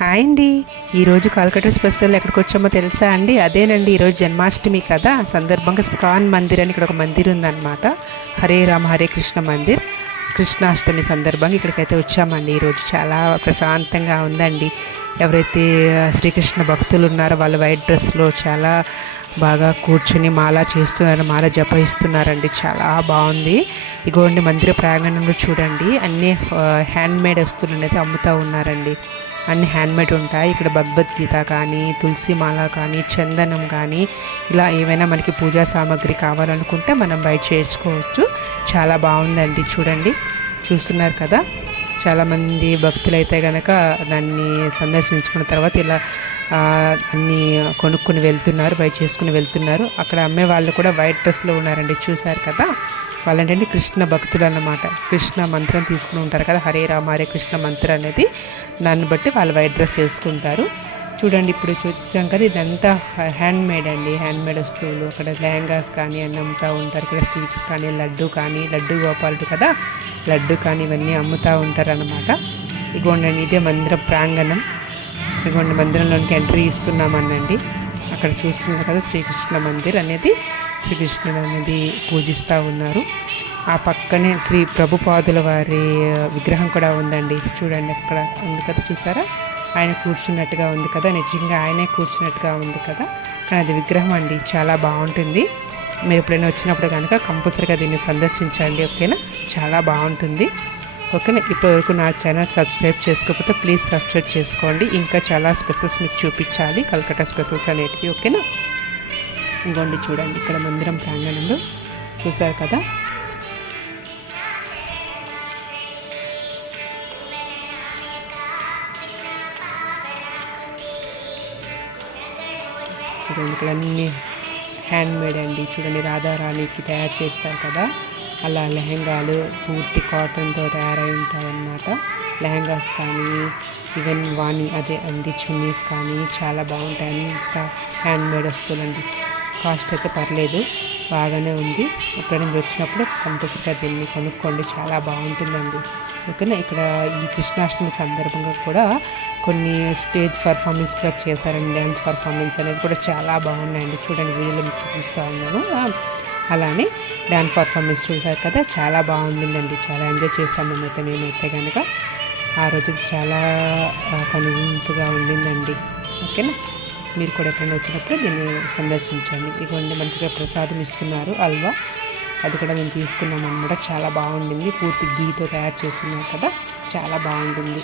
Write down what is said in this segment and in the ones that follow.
Hi అండి. ఈరోజు Calcutta special ఎక్కడికి వచ్చామో తెలుసా అండి? అదేనండి, ఈరోజు జన్మాష్టమి కదా, సందర్భంగా స్కాన్ మందిర్ అని ఇక్కడ ఒక మందిర్ ఉందన్నమాట. హరే రామ హరే కృష్ణ మందిర్. కృష్ణాష్టమి సందర్భంగా ఇక్కడికైతే వచ్చామండి. ఈరోజు చాలా ప్రశాంతంగా ఉందండి. ఎవరైతే శ్రీకృష్ణ భక్తులు ఉన్నారో వాళ్ళు వైట్ డ్రెస్లో చాలా బాగా కూర్చుని మాల చేస్తున్నారు, మాల జపిస్తున్నారండి. చాలా బాగుంది. ఇగోండి మందిర ప్రాంగణంలో చూడండి, అన్ని హ్యాండ్మేడ్ వస్తువులు అనేది అమ్ముతూ ఉన్నారండి. అన్ని హ్యాండ్మేడ్ ఉంటాయి ఇక్కడ. భగవద్గీత కానీ, తులసి మాల కానీ, చందనం కానీ, ఇలా ఏమైనా మనకి పూజా సామాగ్రి కావాలనుకుంటే మనం బయట చేసుకోవచ్చు. చాలా బాగుందండి. చూడండి, చూస్తున్నారు కదా. చాలామంది భక్తులు అయితే కనుక దాన్ని సందర్శించుకున్న తర్వాత ఇలా అన్నీ కొనుక్కొని వెళ్తున్నారు, బయట చేసుకుని వెళ్తున్నారు. అక్కడ అమ్మే వాళ్ళు కూడా వైట్ డ్రెస్లో ఉన్నారండి. చూశారు కదా, వాళ్ళంటే కృష్ణ భక్తులు అన్నమాట. కృష్ణ మంత్రం తీసుకుని ఉంటారు కదా, హరే రామ హరే కృష్ణ మంత్రం అనేది. దాన్ని బట్టి వాళ్ళు వైట్ డ్రెస్ వేసుకుంటారు. చూడండి, ఇప్పుడు చూసాం కదా, ఇదంతా హ్యాండ్మేడ్ అండి. హ్యాండ్మేడ్ వస్తువులు. అక్కడ లెహంగాస్ కానీ అన్నీ అమ్ముతూ ఉంటారు. ఇక్కడ స్వీట్స్ కానీ, లడ్డు కానీ, లడ్డు గోపాలుడు కదా, లడ్డు కానీ ఇవన్నీ అమ్ముతూ ఉంటారు అన్నమాట. ఇగోండి, ఇదే మందిరం ప్రాంగణం. ఇగోండి, మందిరంలోనికి ఎంట్రీ ఇస్తున్నామనండి. అక్కడ చూస్తున్నారు కదా, శ్రీకృష్ణ మందిర్ అనేది, శ్రీకృష్ణుడు అనేది పూజిస్తూ ఉన్నారు. ఆ పక్కనే శ్రీ ప్రభుపాదుల వారి విగ్రహం కూడా ఉందండి. చూడండి, అక్కడ ఉంది కదా, చూసారా, ఆయన కూర్చున్నట్టుగా ఉంది కదా, నిజంగా ఆయనే కూర్చున్నట్టుగా ఉంది కదా. కానీ అది విగ్రహం అండి. చాలా బాగుంటుంది. మీరు ఎప్పుడైనా వచ్చినప్పుడు కనుక కంపల్సరీగా దీన్ని సందర్శించండి. ఓకేనా, చాలా బాగుంటుంది. ఓకేనా. ఇప్పటివరకు నా ఛానల్ సబ్స్క్రైబ్ చేసుకోకపోతే ప్లీజ్ సబ్స్క్రైబ్ చేసుకోండి. ఇంకా చాలా స్పెషల్స్ మీకు చూపించాలి, కలకత్తా స్పెషల్స్ అనేటివి. ఓకేనా. ఇంకోండి చూడండి, ఇక్కడ మందిరం ప్రాంగణంలో చూసారు కదా, చూడండి ఇక్కడ అన్ని హ్యాండ్మేడ్ అండి. చూడండి, రాధారాణికి తయారు చేస్తారు కదా, అలా లెహంగాలు పూర్తి కాటన్తో తయారై ఉంటాయన్నమాట. లెహంగాస్ కానీ, ఈవెన్ వాణి అదే అండి చున్నీస్ కానీ చాలా బాగుంటాయి. అంత హ్యాండ్మేడ్ వస్తువులండి. కాస్ట్ అయితే పర్లేదు, బాగానే ఉంది. ఎక్కడి నుంచి వచ్చినప్పుడు కంపల్సరీగా దీన్ని కొనుక్కోండి, చాలా బాగుంటుందండి. ఓకేనా. ఇక్కడ ఈ కృష్ణాష్టమి సందర్భంగా కూడా కొన్ని స్టేజ్ పర్ఫార్మెన్స్ కూడా చేశారండి. డ్యాన్స్ పర్ఫార్మెన్స్ అనేది కూడా చాలా బాగున్నాయండి. చూడండి, వీడియోలో మీకు చూపిస్తూ ఉన్నాను. అలానే డ్యాన్స్ పర్ఫార్మెన్స్ చూసారు కదా, చాలా బాగుంటుందండి. చాలా ఎంజాయ్ చేస్తాము మేమైతే కనుక. ఆ రోజు చాలా కనువింపుగా ఉండిందండి. ఓకేనా. మీరు కూడా ఎక్కడైనా వచ్చినప్పుడు దీన్ని సందర్శించండి. ఇదిగోండి, మనకి ప్రసాదం ఇస్తున్నారు, హల్వా. అది కూడా మేము తీసుకున్నాం అన్నమాట. చాలా బాగుండింది. పూర్తి గీతో తయారు చేస్తున్నారు కదా, చాలా బాగుంటుంది.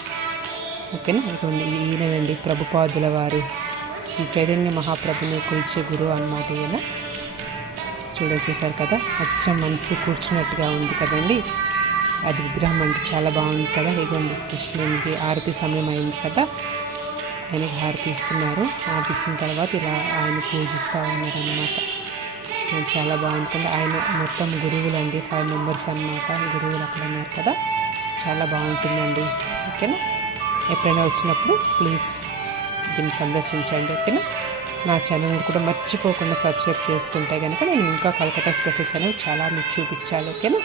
ఓకేనా. ఇదిగోండి, ఈయనండి ప్రభుపాదుల వారు, శ్రీ చైతన్య మహాప్రభుని కొలిచే గురువు అన్నమాట ఈయన. చూసారు కదా, అచ్చం మనసు కూర్చున్నట్టుగా ఉంది కదండి. అది విగ్రహం అంటే చాలా బాగుంది కదా. ఇదిగోండి, కృష్ణునికి ఆరతి సమయం అయింది కదా, ఆయనకి హారతి ఇస్తున్నారు. హారతి ఇచ్చిన తర్వాత ఇలా ఆయన పూజిస్తూ ఉన్నారన్నమాట. చాలా బాగుంటుంది. ఆయన మొత్తం గురువులు అండి, 5 మెంబర్స్ అన్నమాట. గురువులు అక్కడ ఉన్నారు కదా, చాలా బాగుంటుందండి. ఓకేనా. ఎప్పుడైనా వచ్చినప్పుడు ప్లీజ్ దీన్ని సందర్శించండి. ఓకేనా. నా ఛానల్ కూడా మర్చిపోకుండా సబ్స్క్రైబ్ చేసుకుంటే కనుక నేను ఇంకా కలకత్తా స్పెషల్ ఛానల్ చాలా మీకు చూపించాలి. ఓకేనా.